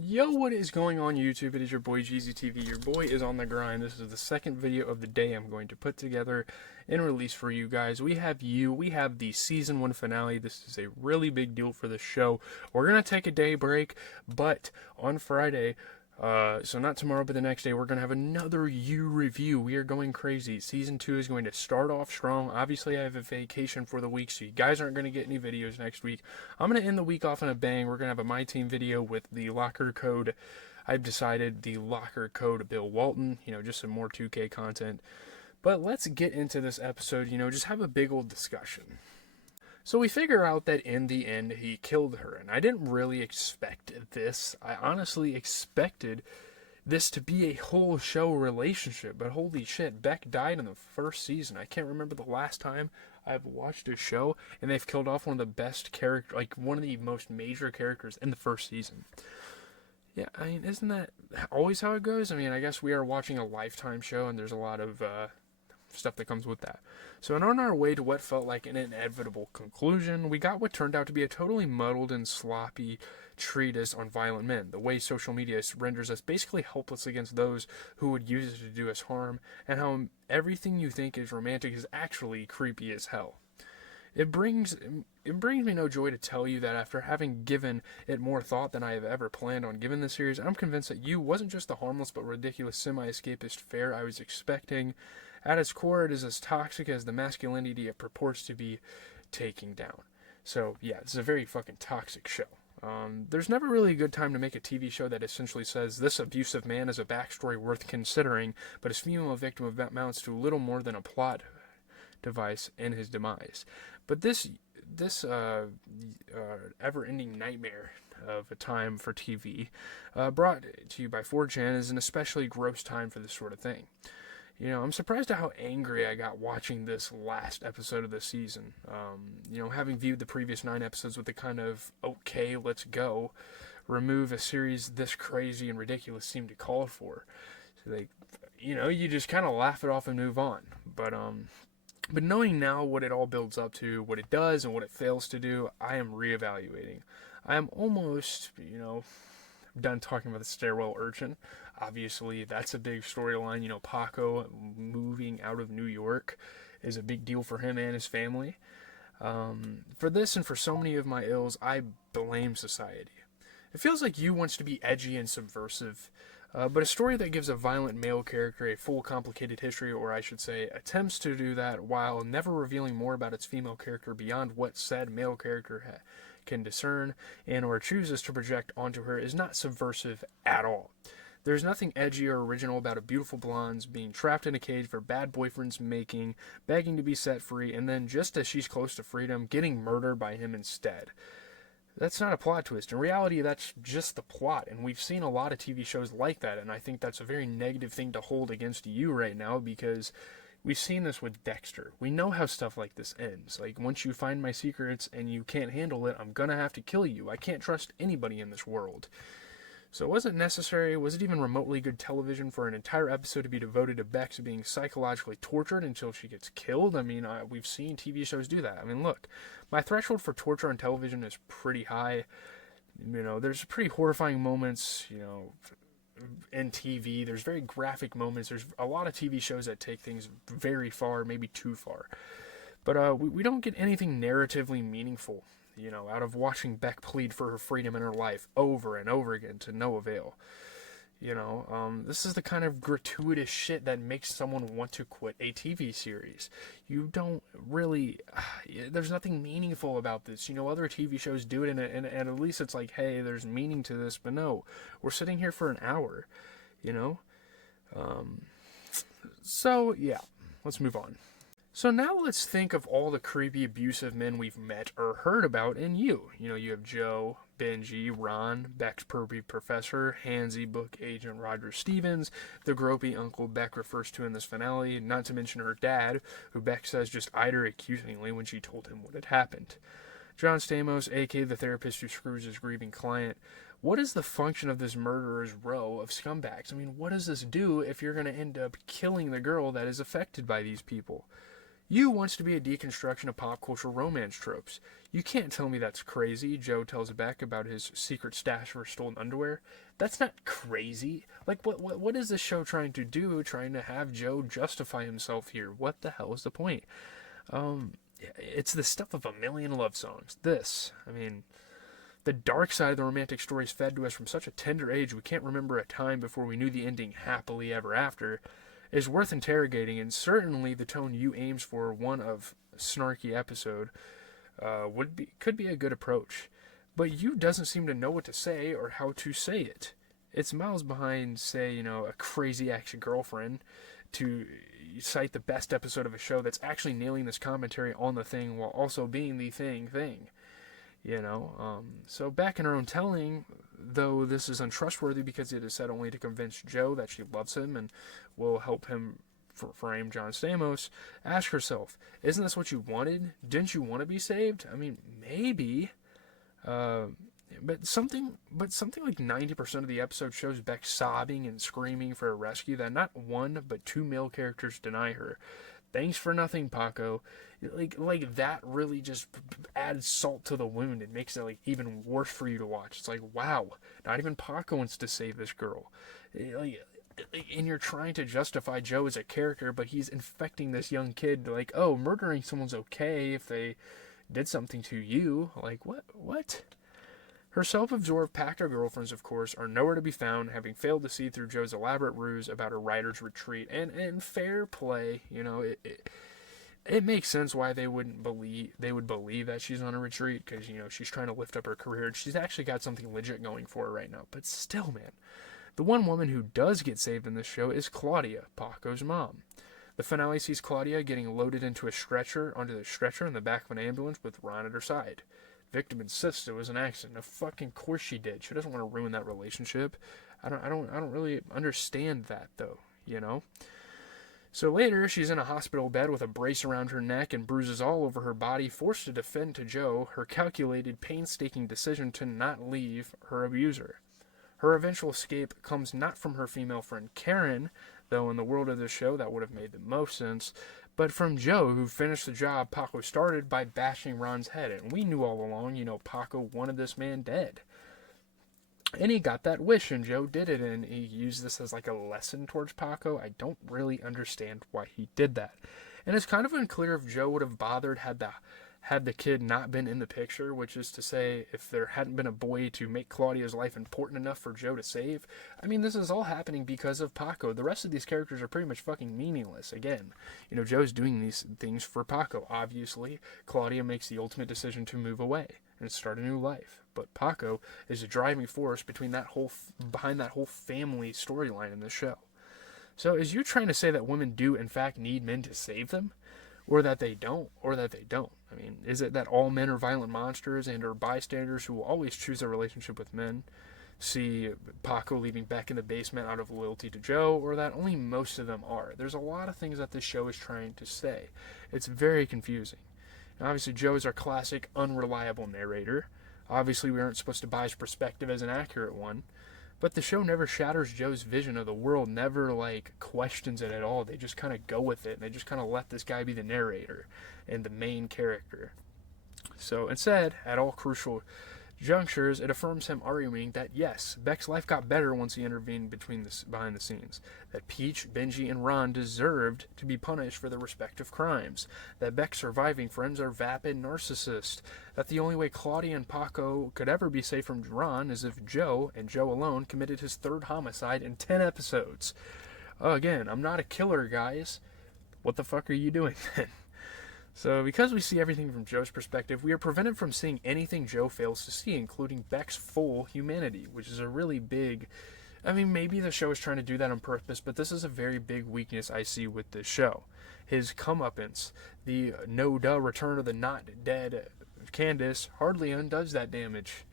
Yo, what is going on YouTube? It is your boy GZTV. Your boy is on the grind. This is the second video of the day I'm going to put together and release for you guys. We have the season 1 finale. This is a really big deal for the show. We're going to take a day break, but on Friday, so not tomorrow, but the next day, we're going to have another You review. We are going crazy. Season 2 is going to start off strong. Obviously, I have a vacation for the week, so you guys aren't going to get any videos next week. I'm going to end the week off on a bang. We're going to have a My Team video with the locker code. I've decided the locker code Bill Walton, just some more 2K content. But let's get into this episode, just have a big old discussion. So we figure out that in the end he killed her, and I didn't really expect this. I honestly expected this to be a whole show relationship, but holy shit, Beck died in the first season. I can't remember the last time I've watched a show and they've killed off one of the best characters, like one of the most major characters in the first season. Yeah, I mean, isn't that always how it goes? I mean, I guess we are watching a Lifetime show and there's a lot of stuff that comes with that. So on our way to what felt like an inevitable conclusion, we got what turned out to be a totally muddled and sloppy treatise on violent men, the way social media renders us basically helpless against those who would use it to do us harm, and how everything you think is romantic is actually creepy as hell. It brings me no joy to tell you that after having given it more thought than I have ever planned on giving the series, I'm convinced that You wasn't just the harmless but ridiculous semi-escapist fare I was expecting. At its core, it is as toxic as the masculinity it purports to be taking down. So, yeah, it's a very fucking toxic show. There's never really a good time to make a TV show that essentially says this abusive man is a backstory worth considering, but his female victim amounts to little more than a plot device in his demise. But this ever-ending nightmare of a time for TV, brought to you by 4chan, is an especially gross time for this sort of thing. I'm surprised at how angry I got watching this last episode of the season. Having viewed the previous 9 episodes with the kind of, okay, let's go, remove a series this crazy and ridiculous seemed to call for. So you just kind of laugh it off and move on. But knowing now what it all builds up to, what it does and what it fails to do, I am reevaluating. I am almost, done talking about the stairwell urchin. Obviously, that's a big storyline. Paco moving out of New York is a big deal for him and his family. For this and for so many of my ills, I blame society. It feels like You wants to be edgy and subversive, but a story that gives a violent male character a full complicated history, or I should say, attempts to do that while never revealing more about its female character beyond what said male character can discern and or chooses to project onto her, is not subversive at all. There's nothing edgy or original about a beautiful blonde being trapped in a cage for bad boyfriends making, begging to be set free, and then just as she's close to freedom, getting murdered by him instead. That's not a plot twist. In reality, that's just the plot, and we've seen a lot of TV shows like that, and I think that's a very negative thing to hold against You right now, because we've seen this with Dexter. We know how stuff like this ends. Like, once you find my secrets and you can't handle it, I'm gonna have to kill you. I can't trust anybody in this world. So was it necessary? Was it even remotely good television for an entire episode to be devoted to Bex being psychologically tortured until she gets killed? I mean, we've seen TV shows do that. I mean, look, my threshold for torture on television is pretty high. There's pretty horrifying moments, in TV. There's very graphic moments. There's a lot of TV shows that take things very far, maybe too far. But we don't get anything narratively meaningful, out of watching Beck plead for her freedom in her life over and over again to no avail. This is the kind of gratuitous shit that makes someone want to quit a TV series. You don't really, there's nothing meaningful about this. Other TV shows do it, and at least it's like, hey, there's meaning to this, but no, we're sitting here for an hour, So, yeah, let's move on. So now let's think of all the creepy, abusive men we've met or heard about in You. You have Joe, Benji, Ron, Beck's pervy professor, handsy book agent Roger Stevens, the gropey uncle Beck refers to in this finale, not to mention her dad, who Beck says just eyed her accusingly when she told him what had happened. John Stamos, aka the therapist who screws his grieving client. What is the function of this murderer's row of scumbags? I mean, what does this do if you're going to end up killing the girl that is affected by these people? You wants to be a deconstruction of pop culture romance tropes. You can't tell me that's crazy, Joe tells Beck about his secret stash for stolen underwear. That's not crazy. Like, what is this show trying to do? Trying to have Joe justify himself here? What the hell is the point? It's the stuff of a million love songs. The dark side of the romantic stories fed to us from such a tender age we can't remember a time before we knew the ending happily ever after, is worth interrogating, and certainly the tone you aims for one of snarky episode could be a good approach. But you doesn't seem to know what to say or how to say it. It's miles behind, say, a crazy action girlfriend to cite the best episode of a show that's actually nailing this commentary on the thing while also being the thing. So back in her own telling, though this is untrustworthy because it is said only to convince Joe that she loves him and will help him frame John Stamos, ask herself, isn't this what you wanted? Didn't you want to be saved? I mean, maybe. But something like 90% of the episode shows Beck sobbing and screaming for a rescue that not one but two male characters deny her. Thanks for nothing, Paco. Like that really just adds salt to the wound and makes it like even worse for you to watch. It's like, wow, not even Paco wants to save this girl. And you're trying to justify Joe as a character, but he's infecting this young kid. Like, oh, murdering someone's okay if they did something to you. Like, what? Her self-absorbed Paco girlfriends, of course, are nowhere to be found, having failed to see through Joe's elaborate ruse about a writer's retreat. And fair play, it makes sense why they would believe that she's on a retreat, because she's trying to lift up her career and she's actually got something legit going for her right now. But still, man, the one woman who does get saved in this show is Claudia, Paco's mom. The finale sees Claudia getting loaded onto the stretcher in the back of an ambulance with Ron at her side. Victim insists it was an accident. Of fucking course she did. She doesn't want to ruin that relationship. I don't really understand that though, So later, she's in a hospital bed with a brace around her neck and bruises all over her body, forced to defend to Joe her calculated, painstaking decision to not leave her abuser. Her eventual escape comes not from her female friend Karen, though in the world of this show that would have made the most sense, but from Joe, who finished the job Paco started by bashing Ron's head. And we knew all along, Paco wanted this man dead. And he got that wish, and Joe did it, and he used this as like a lesson towards Paco. I don't really understand why he did that. And it's kind of unclear if Joe would have bothered had the kid not been in the picture, which is to say, if there hadn't been a boy to make Claudia's life important enough for Joe to save. I mean, this is all happening because of Paco. The rest of these characters are pretty much fucking meaningless. Again, Joe's doing these things for Paco. Obviously, Claudia makes the ultimate decision to move away and start a new life. But Paco is a driving force behind that whole family storyline in this show. So is you trying to say that women do in fact need men to save them? Or that they don't? I mean, is it that all men are violent monsters and are bystanders who will always choose a relationship with men? See Paco leaving Beck in the basement out of loyalty to Joe, or that only most of them are? There's a lot of things that this show is trying to say. It's very confusing. Now, obviously, Joe is our classic unreliable narrator. Obviously, we aren't supposed to buy his perspective as an accurate one. But the show never shatters Joe's vision of the world, never, questions it at all. They just kind of go with it, and they just kind of let this guy be the narrator and the main character. So instead, at all crucial junctures, it affirms him arguing that, yes, Beck's life got better once he intervened behind the scenes, that Peach, Benji, and Ron deserved to be punished for their respective crimes, that Beck's surviving friends are vapid narcissists, that the only way Claudia and Paco could ever be safe from Ron is if Joe, and Joe alone, committed his third homicide in 10 episodes. Again, I'm not a killer, guys. What the fuck are you doing then? So, because we see everything from Joe's perspective, we are prevented from seeing anything Joe fails to see, including Beck's full humanity, which is a really big... I mean, maybe the show is trying to do that on purpose, but this is a very big weakness I see with this show. His comeuppance, the no-duh return of the not-dead Candace, hardly undoes that damage.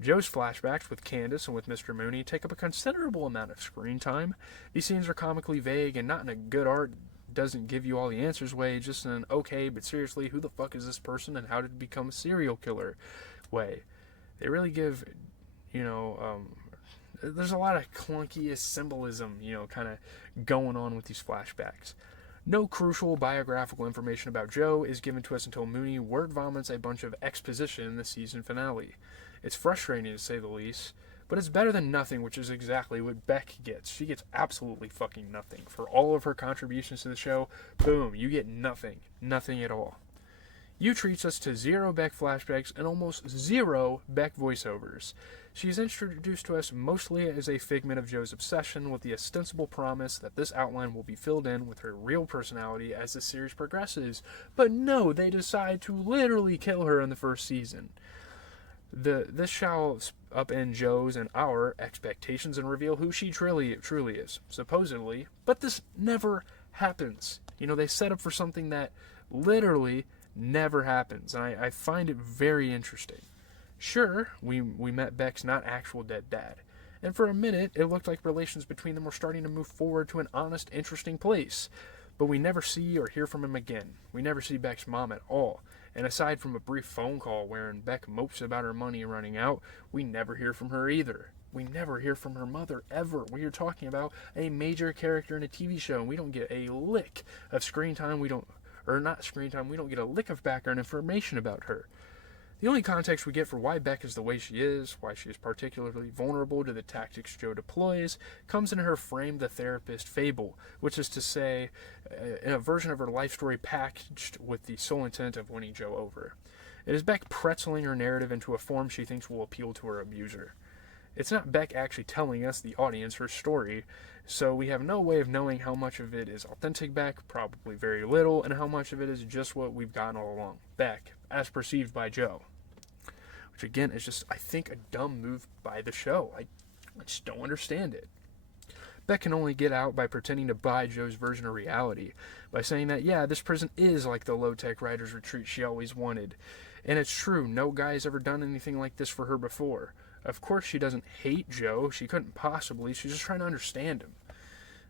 Joe's flashbacks with Candace and with Mr. Mooney take up a considerable amount of screen time. These scenes are comically vague and not in a good art doesn't give you all the answers way, just in an okay, but seriously, who the fuck is this person and how did it become a serial killer way. They really give, there's a lot of clunky symbolism, kind of going on with these flashbacks. No crucial biographical information about Joe is given to us until Mooney word vomits a bunch of exposition in the season finale. It's frustrating to say the least, but it's better than nothing, which is exactly what Beck gets. She gets absolutely fucking nothing. For all of her contributions to the show, boom, you get nothing. Nothing at all. You treats us to 0 Beck flashbacks and almost 0 Beck voiceovers. She is introduced to us mostly as a figment of Joe's obsession, with the ostensible promise that this outline will be filled in with her real personality as the series progresses. But no, they decide to literally kill her in the first season. This shall upend Joe's and our expectations and reveal who she truly is, supposedly. But this never happens. They set up for something that literally never happens, and I find it very interesting. Sure, we met Beck's not actual dead dad, and for a minute it looked like relations between them were starting to move forward to an honest, interesting place, but we never see or hear from him again. We never see Beck's mom at all, and aside from a brief phone call wherein Beck mopes about her money running out, we never hear from her either. We never hear from her mother, ever. We are talking about a major character in a TV show, and we don't get a lick of screen time. We don't get a lick of background information about her. The only context we get for why Beck is the way she is, why she is particularly vulnerable to the tactics Joe deploys, comes in her Frame the Therapist fable, which is to say, in a version of her life story packaged with the sole intent of winning Joe over. It is Beck pretzeling her narrative into a form she thinks will appeal to her abuser. It's not Beck actually telling us, the audience, her story, so we have no way of knowing how much of it is authentic Beck, probably very little, and how much of it is just what we've gotten all along. Beck, as perceived by Joe. Which again is just, I think, a dumb move by the show. I just don't understand it. Beck can only get out by pretending to buy Joe's version of reality, by saying that, yeah, this prison is like the low-tech writer's retreat she always wanted. And it's true, no guy has ever done anything like this for her before. Of course she doesn't hate Joe, she couldn't possibly, she's just trying to understand him.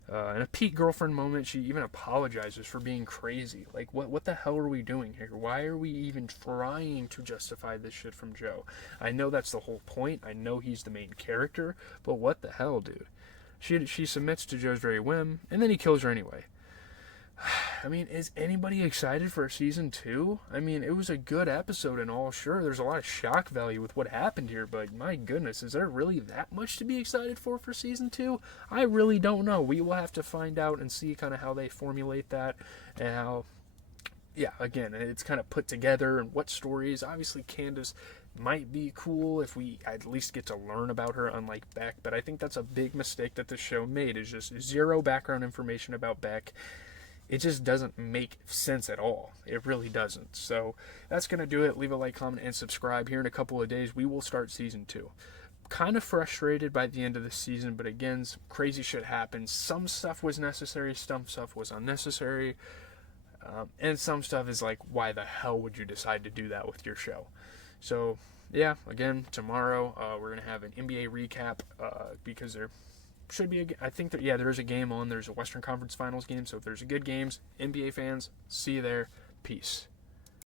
In a peak girlfriend moment, she even apologizes for being crazy. Like, what the hell are we doing here? Why are we even trying to justify this shit from Joe? I know that's the whole point, I know he's the main character, but what the hell, dude? She submits to Joe's very whim, and then he kills her anyway. I mean, is anybody excited for season 2? I mean, it was a good episode and all, sure, there's a lot of shock value with what happened here, but my goodness, is there really that much to be excited for season 2? I really don't know. We will have to find out and see kind of how they formulate that, and how, yeah, again, it's kind of put together, and what stories. Obviously, Candace might be cool if we at least get to learn about her, unlike Beck, but I think that's a big mistake that the show made, is just 0 background information about Beck. It just doesn't make sense at all. It really doesn't. So that's going to do it. Leave a like, comment, and subscribe. Here in a couple of days, we will start season 2. Kind of frustrated by the end of the season, but again, some crazy shit happened. Some stuff was necessary, some stuff was unnecessary, and some stuff is like, why the hell would you decide to do that with your show? So, yeah, again, tomorrow we're going to have an NBA recap because there should be there is a game on. There's a Western Conference Finals game, so if there's a good games, NBA fans, see you there. Peace.